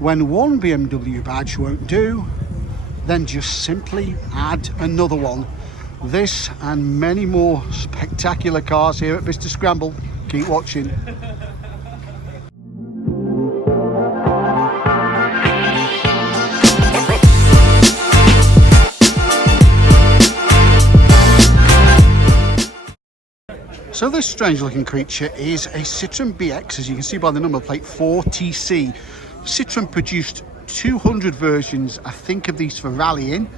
When one BMW badge won't do, then just simply add another one. This and many more spectacular cars here at Bicester Scramble. Keep watching. So this strange looking creature is a Citroën BX, as you can see by the number plate, 4TC. Citroën produced 200 versions, I think, of these for rallying.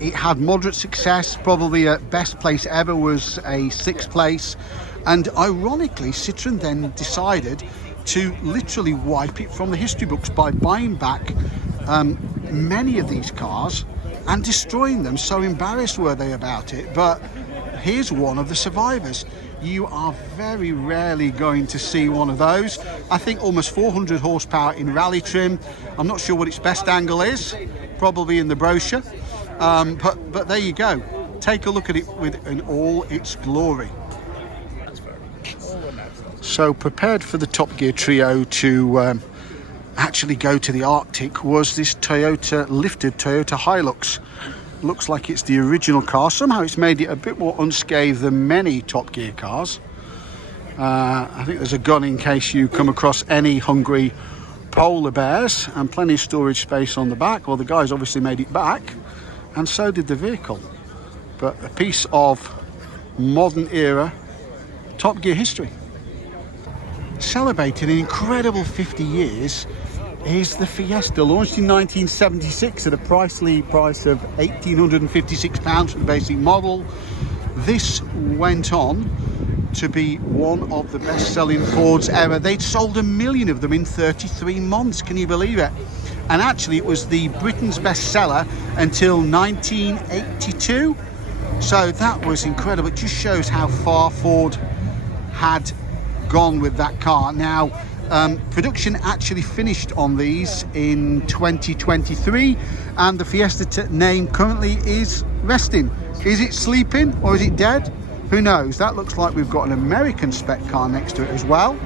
It had moderate success, probably best place ever was a 6th place. And ironically, Citroën then decided to literally wipe it from the history books by buying back many of these cars and destroying them. So embarrassed were they about it. But here's one of the survivors. You are very rarely going to see one of those. I think almost 400 horsepower in rally trim. I'm not sure what its best angle is, probably in the brochure. But there you go. Take a look at it in all its glory. So prepared for the Top Gear trio to actually go to the Arctic was this lifted Toyota Hilux. Looks like it's the original car. Somehow it's made it a bit more unscathed than many Top Gear cars. I think there's a gun in case you come across any hungry polar bears, and plenty of storage space on the back. Well, the guys obviously made it back, and so did the vehicle. But a piece of modern era Top Gear history. Celebrating an incredible 50 years is the Fiesta, launched in 1976 at a pricey price of £1,856 for the basic model. This went on to be one of the best-selling Fords ever. They'd sold 1 million of them in 33 months, can you believe it? And actually it was the Britain's bestseller until 1982. So that was incredible. It just shows how far Ford had gone with that car. Now, production actually finished on these in 2023, and the Fiesta name currently is resting. Is it sleeping or is it dead? Who knows? That looks like we've got an American spec car next to it as well.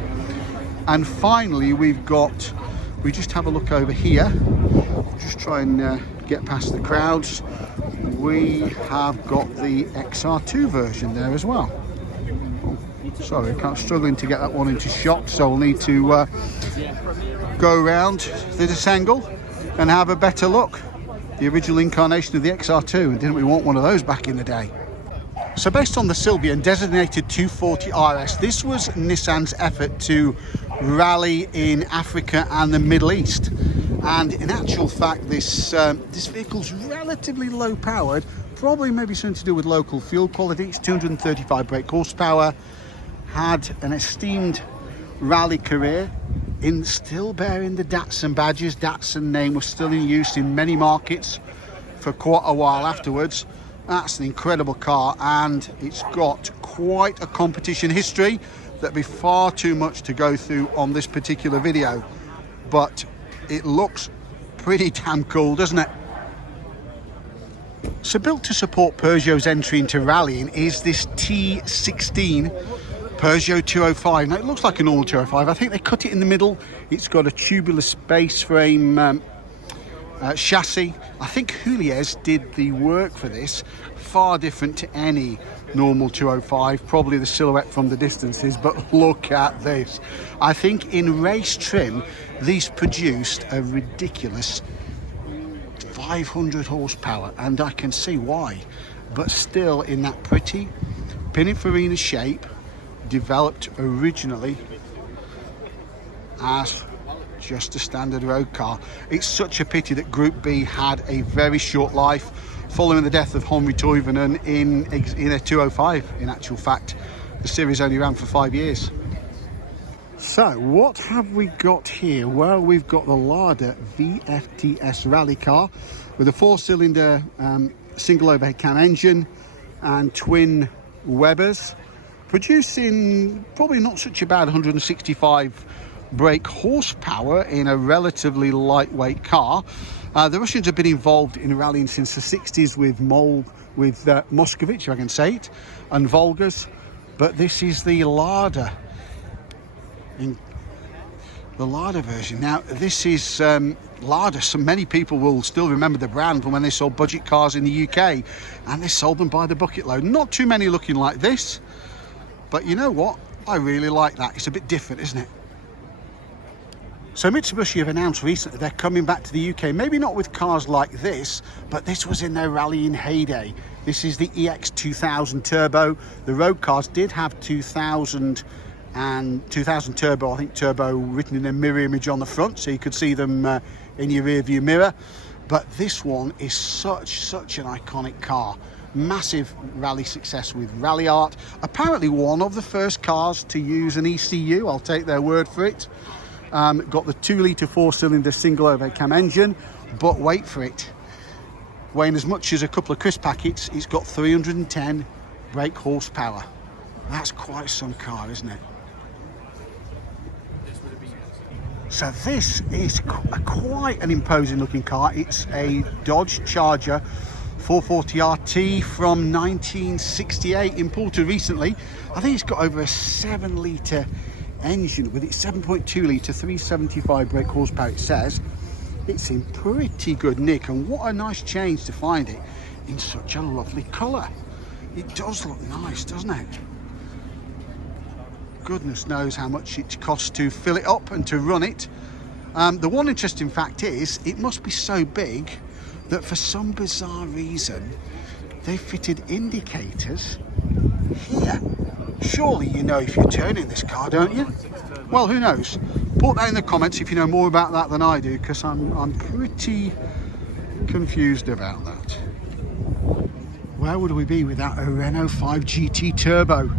And finally, we just have a look over here. Just try and get past the crowds. We have got the XR2 version there as well. Sorry, I'm struggling to get that one into shot, so we'll need to go around this angle and have a better look. The original incarnation of the XR2, and didn't we want one of those back in the day? So based on the Sylvian designated 240 RS, this was Nissan's effort to rally in Africa and the Middle East. And in actual fact, this vehicle's relatively low powered, probably maybe something to do with local fuel quality. It's 235 brake horsepower. Had an esteemed rally career, in still bearing the Datsun badges. Datsun name was still in use in many markets for quite a while afterwards. That's an incredible car, and it's got quite a competition history that'd be far too much to go through on this particular video, but it looks pretty damn cool, doesn't it? So built to support Peugeot's entry into rallying is this T16 Peugeot 205. Now it looks like a normal 205. I think they cut it in the middle. It's got a tubular space frame chassis. I think Juliez did the work for this. Far different to any normal 205. Probably the silhouette from the distances, but look at this. I think in race trim, these produced a ridiculous 500 horsepower, and I can see why. But still in that pretty Pininfarina shape, developed originally as just a standard road car. It's such a pity that Group B had a very short life following the death of Henri Toivonen in a 205. In actual fact, the series only ran for 5 years. So what have we got here? Well, we've got the Lada VFTS rally car with a 4-cylinder single overhead cam engine and twin Webers, producing probably not such a bad 165 brake horsepower in a relatively lightweight car. The Russians have been involved in rallying since the 60s with Moscovich, if I can say it, and Volgas, but this is the Lada the Lada version. Now this is Lada, so many people will still remember the brand from when they sold budget cars in the UK, and they sold them by the bucket load. Not too many looking like this, but you know what, I really like that. It's a bit different, isn't it? So Mitsubishi have announced recently they're coming back to the UK, maybe not with cars like this, but this was in their rallying heyday. This is the EX 2000 Turbo. The road cars did have 2000 and 2000 Turbo, I think Turbo written in a mirror image on the front, so you could see them in your rear view mirror. But this one is such an iconic car. Massive rally success with rally art. Apparently one of the first cars to use an ECU, I'll take their word for it. Got the 2-litre 4-cylinder single overhead cam engine, but wait for it, weighing as much as a couple of crisp packets, it's got 310 brake horsepower. That's quite some car, isn't it? So this is quite an imposing looking car. It's a Dodge Charger 440 RT from 1968, imported recently. I think it's got over a 7-litre engine with its 7.2 litre 375 brake horsepower. It says it's in pretty good nick, and what a nice change to find it in such a lovely colour. It does look nice, doesn't it? Goodness knows how much it costs to fill it up and to run it. The one interesting fact is it must be so big that for some bizarre reason they fitted indicators here. Surely you know if you're turning this car, don't you? Well, who knows? Put that in the comments if you know more about that than I do, because I'm pretty confused about that. Where would we be without a Renault 5 GT Turbo?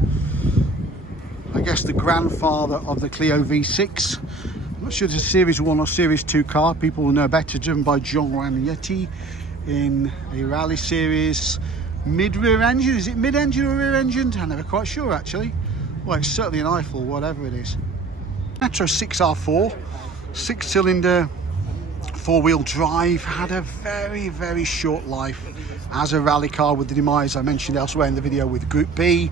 I guess the grandfather of the Clio V6. I'm not sure it's a Series 1 or Series 2 car. People will know better. Driven by John Ragnetti in a rally series. Mid-rear engine, is it mid-engine or rear-engined? I'm never quite sure actually. Well, it's certainly an Eiffel, whatever it is. Metro 6R4, 6-cylinder, 4-wheel drive, had a very short life as a rally car with the demise I mentioned elsewhere in the video with Group B.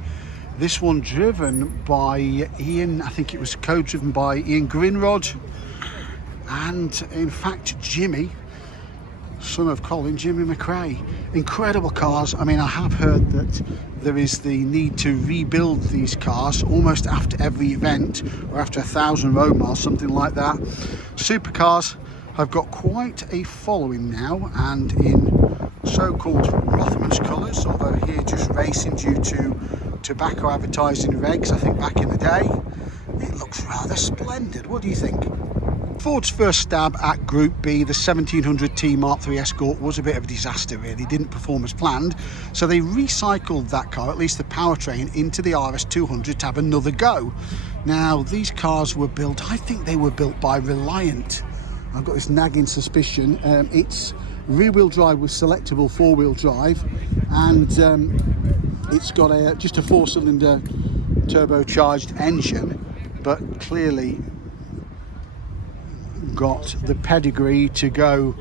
This one driven by Ian, I think it was co-driven by Ian Grinrod, and in fact Jimmy, son of Colin, Jimmy McRae. Incredible cars. I mean, I have heard that there is the need to rebuild these cars almost after every event, or after 1,000 road miles, something like that. Supercars have got quite a following now, and in so-called Rothmans colours, although here just racing due to tobacco advertising regs, I think back in the day. It looks rather splendid. What do you think? Ford's first stab at Group B, the 1700T Mark III Escort, was a bit of a disaster really. Didn't perform as planned, so they recycled that car, at least the powertrain, into the RS200 to have another go. Now these cars were built, I think they were built by Reliant. I've got this nagging suspicion. It's rear-wheel drive with selectable 4-wheel drive, and it's got just a 4-cylinder turbocharged engine, but clearly got the pedigree to go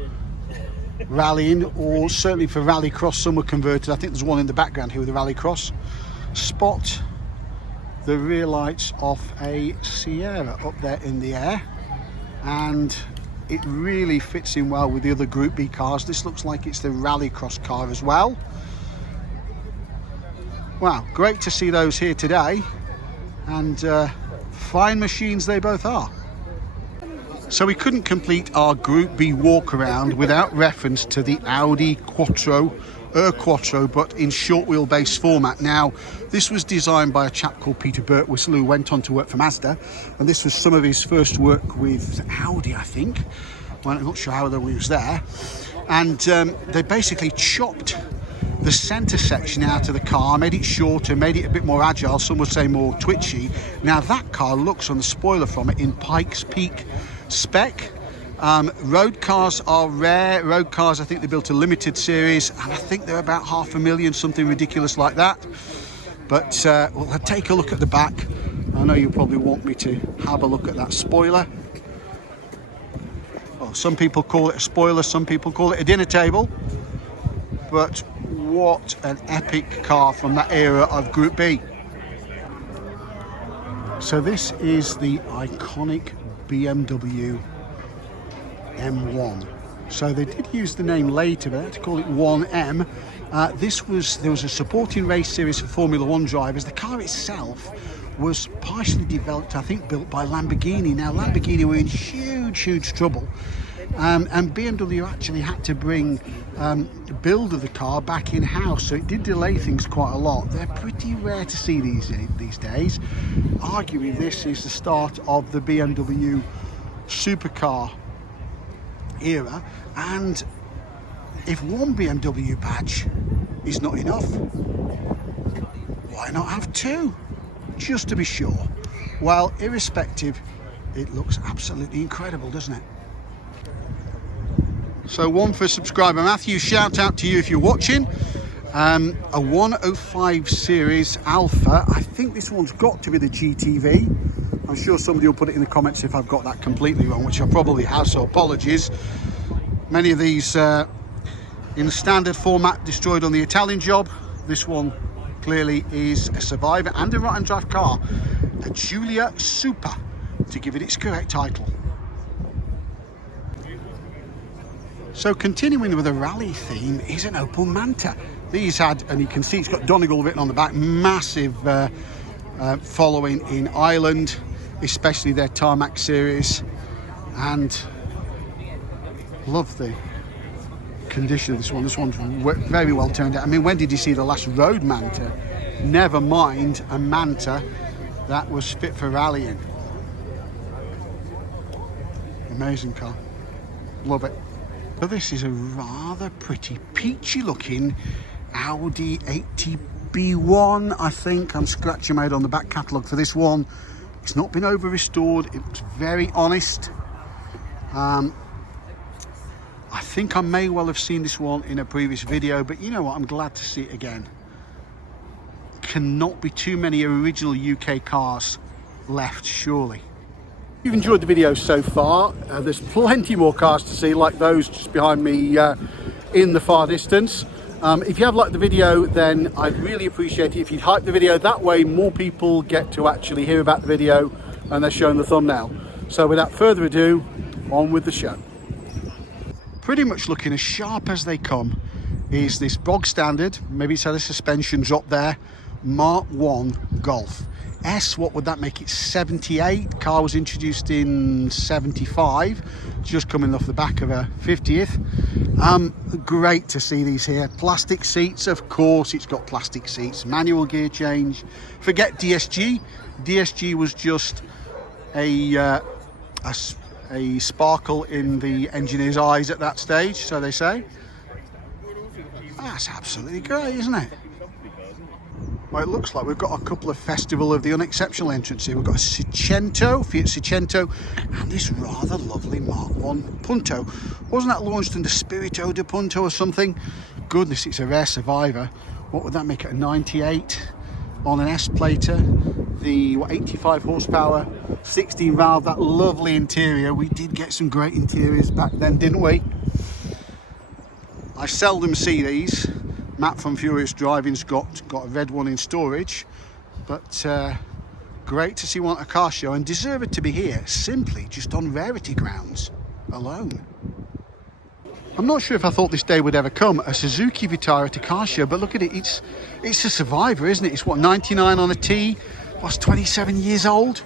rallying, or certainly for rallycross. Some were converted. I think there's one in the background here with the rallycross. Spot the rear lights off a Sierra up there in the air, and it really fits in well with the other Group B cars. This looks like it's the rallycross car as well. Wow, great to see those here today, and fine machines they both are. So we couldn't complete our Group B walk around without reference to the Audi Quattro, Quattro, but in short wheelbase format. Now, this was designed by a chap called Peter Birtwistle, who went on to work for Mazda, and this was some of his first work with Audi, I think. Well, I'm not sure how long he was there. And they basically chopped the centre section out of the car, made it shorter, made it a bit more agile, some would say more twitchy. Now that car looks, on the spoiler from it, in Pikes Peak spec. Road cars are rare. Road cars, I think they built a limited series, and I think they're about 500,000, something ridiculous like that. But we'll take a look at the back. I know you probably want me to have a look at that spoiler. Well, some people call it a spoiler, some people call it a dinner table, but what an epic car from that era of Group B. So this is the iconic BMW M1. So they did use the name later, but they had to call it 1M. There was a supporting race series for Formula One drivers. The car itself was partially developed, I think, built by Lamborghini. Now, Lamborghini were in huge trouble, and BMW actually had to bring the build of the car back in-house, so it did delay things quite a lot. They're pretty rare to see these days. Arguably, this is the start of the BMW supercar era, and if one BMW badge is not enough, why not have two, just to be sure? Well, irrespective, it looks absolutely incredible, doesn't it? So one for subscriber Matthew, shout out to you if you're watching. A 105 series Alpha. I think this one's got to be the GTV. I'm sure somebody will put it in the comments if I've got that completely wrong, which I probably have, so apologies. Many of these in the standard format destroyed on the Italian job. This one clearly is a survivor and a right-hand drive car, a Giulia Super, to give it its correct title. So continuing with a rally theme is an Opel Manta. These had, and you can see it's got Donegal written on the back, massive following in Ireland, especially their Tarmac series, and love the condition of this one. This one's very well turned out. I mean, when did you see the last road Manta? Never mind a Manta that was fit for rallying. Amazing car, love it. So this is a rather pretty peachy looking Audi 80 B1, I think. I'm scratching made on the back catalogue for this one. It's not been over restored, it's very honest. I think I may well have seen this one in a previous video, but you know what, I'm glad to see it again. Cannot be too many original UK cars left, surely. If you've enjoyed the video so far, there's plenty more cars to see, like those just behind me in the far distance. If you have liked the video, then I'd really appreciate it if you'd hype the video. That way more people get to actually hear about the video and they're shown the thumbnail. So without further ado, on with the show. Pretty much looking as sharp as they come is this bog standard, maybe it's had a suspension drop there, Mark 1 Golf. What would that make it? 78. Car was introduced in 75, just coming off the back of a 50th. Great to see these here. Plastic seats, of course it's got plastic seats. Manual gear change. Forget DSG. DSG was just a sparkle in the engineer's eyes at that stage, so they say. That's absolutely great, isn't it? Well, it looks like we've got a couple of Festival of the Unexceptional entrants here. We've got a Seicento, Fiat Seicento, and this rather lovely Mark 1 Punto. Wasn't that launched under Spirito de Punto or something? Goodness, it's a rare survivor. What would that make it? A 98 on an S-plater. The 85 horsepower, 16 valve, that lovely interior. We did get some great interiors back then, didn't we? I seldom see these. Matt from Furious Driving's got a red one in storage, but great to see one at a car show, and deserved to be here simply just on rarity grounds alone. I'm not sure if I thought this day would ever come, a Suzuki Vitara at a car show, but look at it, it's a survivor, isn't it? It's what, 99 on a T, what's 27 years old?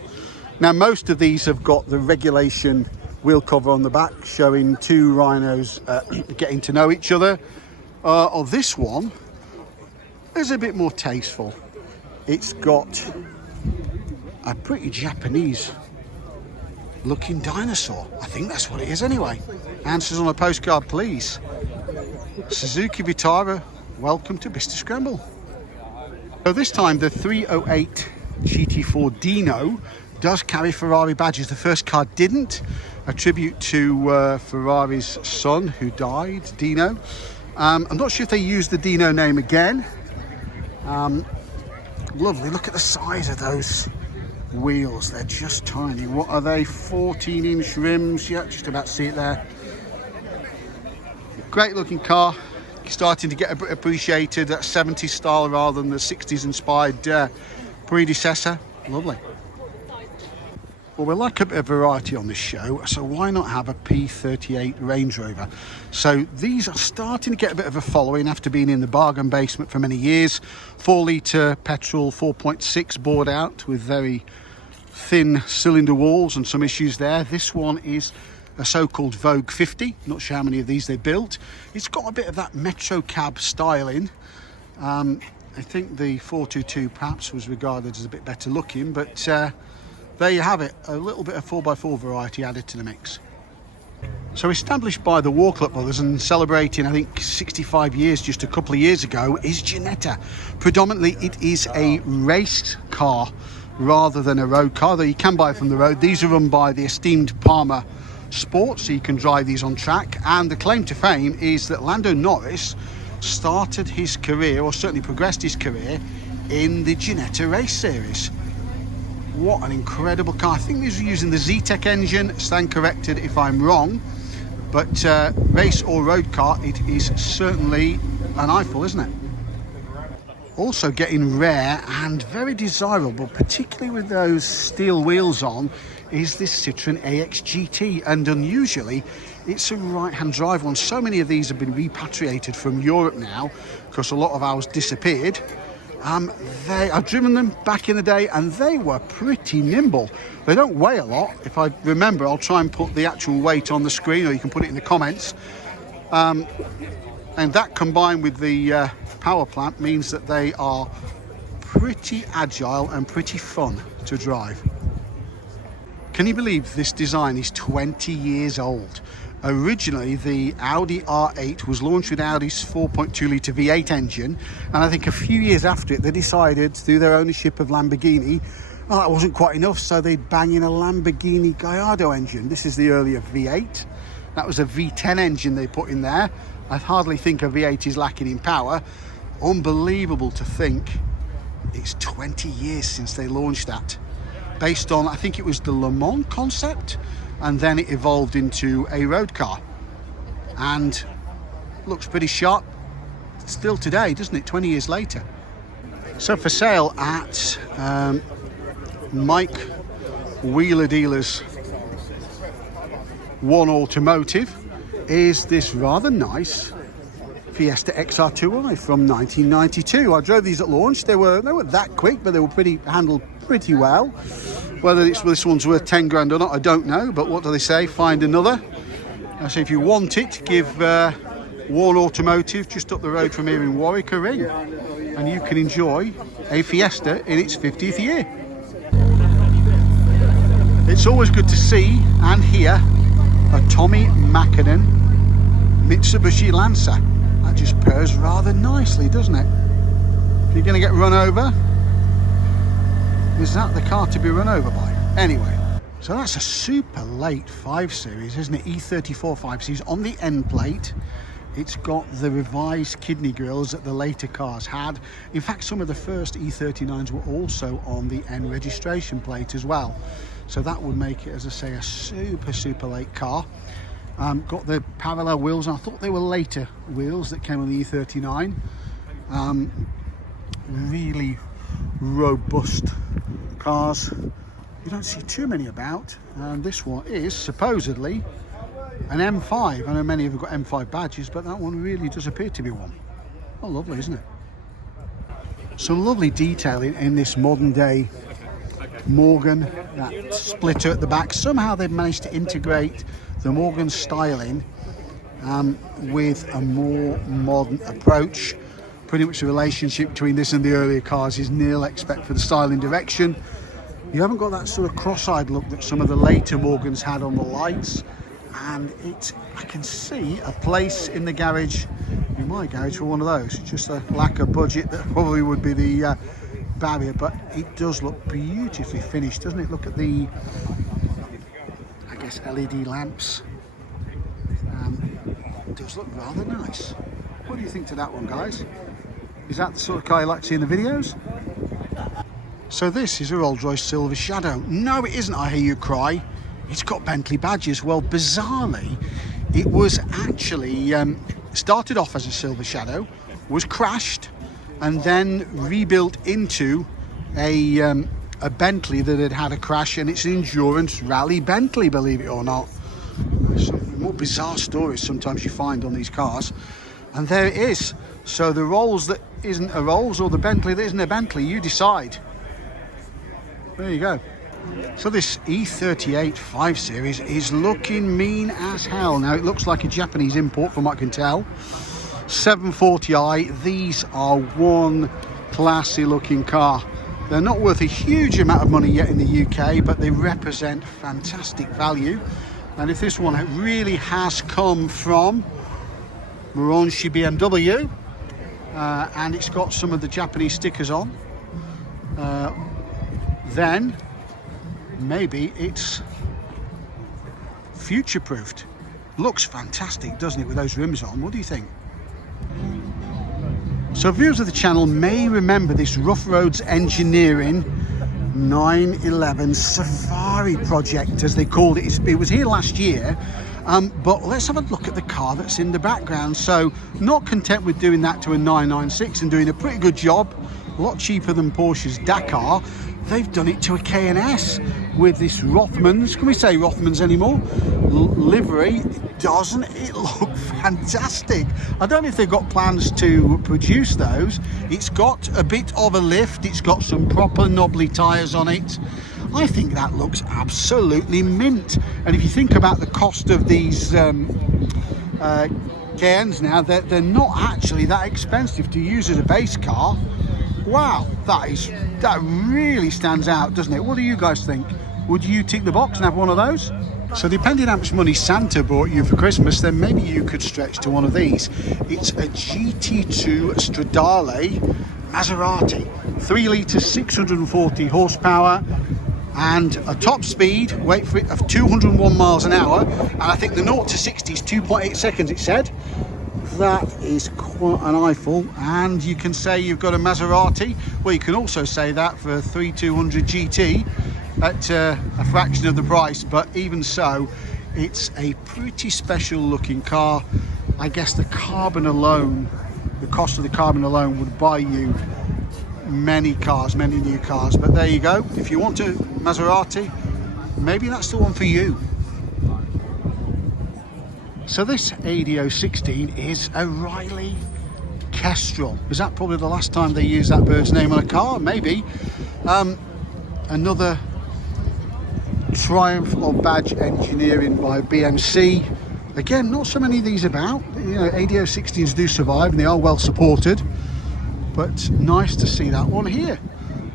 Now most of these have got the regulation wheel cover on the back showing two rhinos getting to know each other. This one is a bit more tasteful. It's got a pretty Japanese looking dinosaur. I think that's what it is anyway. Answers on a postcard, please. Suzuki Vitara, welcome to Bicester Scramble. So this time the 308 GT4 Dino does carry Ferrari badges. The first car didn't. A tribute to Ferrari's son who died, Dino. I'm not sure if they used the Dino name again. Lovely, look at the size of those wheels. They're just tiny. What are they, 14-inch rims? Yeah, just about to see it there. Great looking car. Starting to get appreciated, that 70s style rather than the 60s inspired predecessor. Lovely. Well, we like a bit of variety on this show, so why not have a P38 Range Rover? So these are starting to get a bit of a following after being in the bargain basement for many years. 4-litre petrol, 4.6 bored out with very thin cylinder walls and some issues there. This one is a so-called Vogue 50. Not sure how many of these they built. It's got a bit of that metro cab styling. I think the 422 perhaps was regarded as a bit better looking, but there you have it, a little bit of 4x4 variety added to the mix. So established by the Warclub brothers and celebrating, I think, 65 years just a couple of years ago, is Ginetta. Predominantly it is a race car rather than a road car, though you can buy it from the road. These are run by the esteemed Palmer Sport, so you can drive these on track. And the claim to fame is that Lando Norris started his career, or certainly progressed his career, in the Ginetta race series. What an incredible car. I think these are using the Z-Tech engine, stand corrected if I'm wrong, but race or road car, it is certainly an eyeful, isn't it? Also getting rare and very desirable, particularly with those steel wheels on, is this Citroen AX GT, and unusually it's a right-hand drive one. So many of these have been repatriated from Europe now because a lot of ours disappeared. I've driven them back in the day and they were pretty nimble. They don't weigh a lot. If I remember, I'll try and put the actual weight on the screen, or you can put it in the comments. And that combined with the power plant means that they are pretty agile and pretty fun to drive. Can you believe this design is 20 years old? Originally, the Audi R8 was launched with Audi's 4.2-litre V8 engine, and I think a few years after it, they decided, through their ownership of Lamborghini, that wasn't quite enough, so they'd bang in a Lamborghini Gallardo engine. This is the earlier V8. That was a V10 engine they put in there. I hardly think a V8 is lacking in power. Unbelievable to think it's 20 years since they launched that. Based on, I think it was the Le Mans concept, and then it evolved into a road car, and looks pretty sharp still today, doesn't it, 20 years later? So for sale at Mike Wheeler Dealers One Automotive is this rather nice Fiesta XR2i from 1992. I drove these at launch. They weren't that quick, but they were handled pretty well. Whether this one's worth 10 grand or not, I don't know, but what do they say? Find another. So if you want it, give Warn Automotive, just up the road from here in Warwick, a ring, and you can enjoy a Fiesta in its 50th year. It's always good to see and hear a Tommy Mackinnon Mitsubishi Lancer. That just pairs rather nicely, doesn't it? If you're going to get run over, is that the car to be run over by? Anyway, so that's a super late 5 Series, isn't it? E34 5 Series on the end plate. It's got the revised kidney grills that the later cars had. In fact, some of the first E39s were also on the N registration plate as well. So that would make it, as I say, a super late car. Got the parallel wheels. I thought they were later wheels that came on the E39. Really robust cars. You don't see too many about. This one is supposedly an M5. I know many of them have got M5 badges, but that one really does appear to be one. Oh, lovely, isn't it? Some lovely detailing in this modern day Morgan, that splitter at the back. Somehow they've managed to integrate the Morgan styling with a more modern approach. Pretty much the relationship between this and the earlier cars is nil, except for the styling direction. You haven't got that sort of cross-eyed look that some of the later Morgans had on the lights, and I can see a place in the garage, in my garage, for one of those. Just a lack of budget that probably would be the barrier, but it does look beautifully finished, doesn't it? Look at the, I guess, LED lamps. It does look rather nice. What do you think to that one, guys? Is that the sort of car you like to see in the videos? So this is a Rolls-Royce Silver Shadow. No, it isn't, I hear you cry. It's got Bentley badges. Well, bizarrely, it was actually started off as a Silver Shadow, was crashed, and then rebuilt into a a Bentley that had had a crash, and it's an endurance rally Bentley, believe it or not. Some more bizarre stories sometimes you find on these cars. And there it is. So the Rolls that isn't a Rolls, or the Bentley that isn't a Bentley, you decide. There you go. So this E38 5 Series is looking mean as hell. Now it looks like a Japanese import from what I can tell. 740i. These are one classy looking car. They're not worth a huge amount of money yet in the UK, but they represent fantastic value. And if this one really has come from Moranchi BMW, and it's got some of the Japanese stickers on, then maybe it's future-proofed. Looks fantastic, doesn't it, with those rims on? What do you think? So viewers of the channel may remember this Rough Roads Engineering 911 Safari project, as they called it. It was here last year, but let's have a look at the car that's in the background. So not content with doing that to a 996 and doing a pretty good job, a lot cheaper than Porsche's Dakar, they've done it to a K&S with this Rothmans, can we say Rothmans anymore, livery. Doesn't it look fantastic? I don't know if they've got plans to produce those. It's got a bit of a lift, it's got some proper knobbly tyres on it. I think that looks absolutely mint. And if you think about the cost of these Cairns now, they're not actually that expensive to use as a base car. Wow, that really stands out, doesn't it? What do you guys think? Would you tick the box and have one of those? So depending on how much money Santa bought you for Christmas, then maybe you could stretch to one of these. It's a GT2 Stradale Maserati, 3 litres, 640 horsepower, and a top speed, wait for it, of 201 miles an hour. And I think the 0 to 60 is 2.8 seconds, it said. That is quite an eyeful. And you can say you've got a Maserati. Well, you can also say that for a 3200 GT at a fraction of the price, but even so, it's a pretty special looking car. I guess the carbon alone, the cost of the carbon alone would buy you many cars, many new cars. But there you go. If you want a Maserati, maybe that's the one for you. So this ADO 16 is a Riley Kestrel. Is that probably the last time they used that bird's name on a car? Maybe. Another triumph of badge engineering by BMC. Again, not so many of these about. You know, ADO 16s do survive and they are well supported, but nice to see that one here.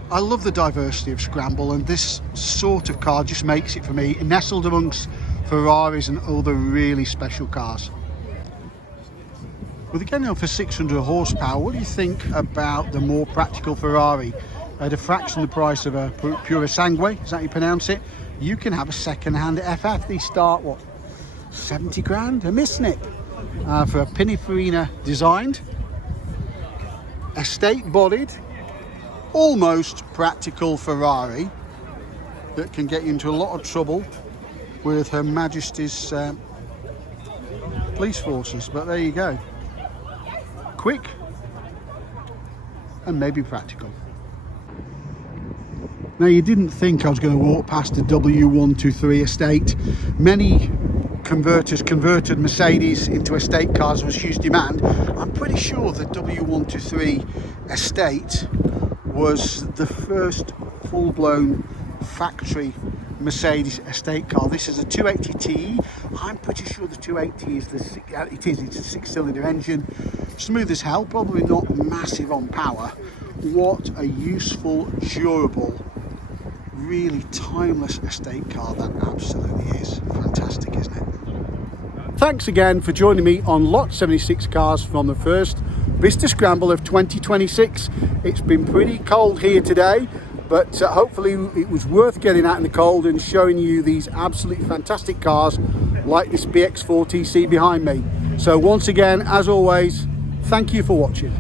I love the diversity of Scramble, and this sort of car just makes it for me, nestled amongst Ferraris and other really special cars. With it getting on for 600 horsepower, what do you think about the more practical Ferrari? At a fraction of the price of a Pura Sangue, is that how you pronounce it? You can have a second-hand FF. These start, what, 70 grand? A missnip for a Pininfarina designed, estate-bodied, almost practical Ferrari that can get you into a lot of trouble with Her Majesty's police forces. But there you go. Quick and maybe practical. Now, you didn't think I was going to walk past the W123 estate. Many converters converted Mercedes into estate cars. There was huge demand. I'm pretty sure the W123 estate was the first full-blown factory Mercedes estate car. This is a 280T. I'm pretty sure the 280 is it's a 6-cylinder engine, smooth as hell, probably not massive on power. What a useful, durable, really timeless estate car that absolutely is. Fantastic, isn't it? Thanks again for joining me on Lot 76 cars from the first Bicester Scramble of 2026. It's been pretty cold here today, but hopefully it was worth getting out in the cold and showing you these absolutely fantastic cars like this BX4 TC behind me. So once again, as always, thank you for watching.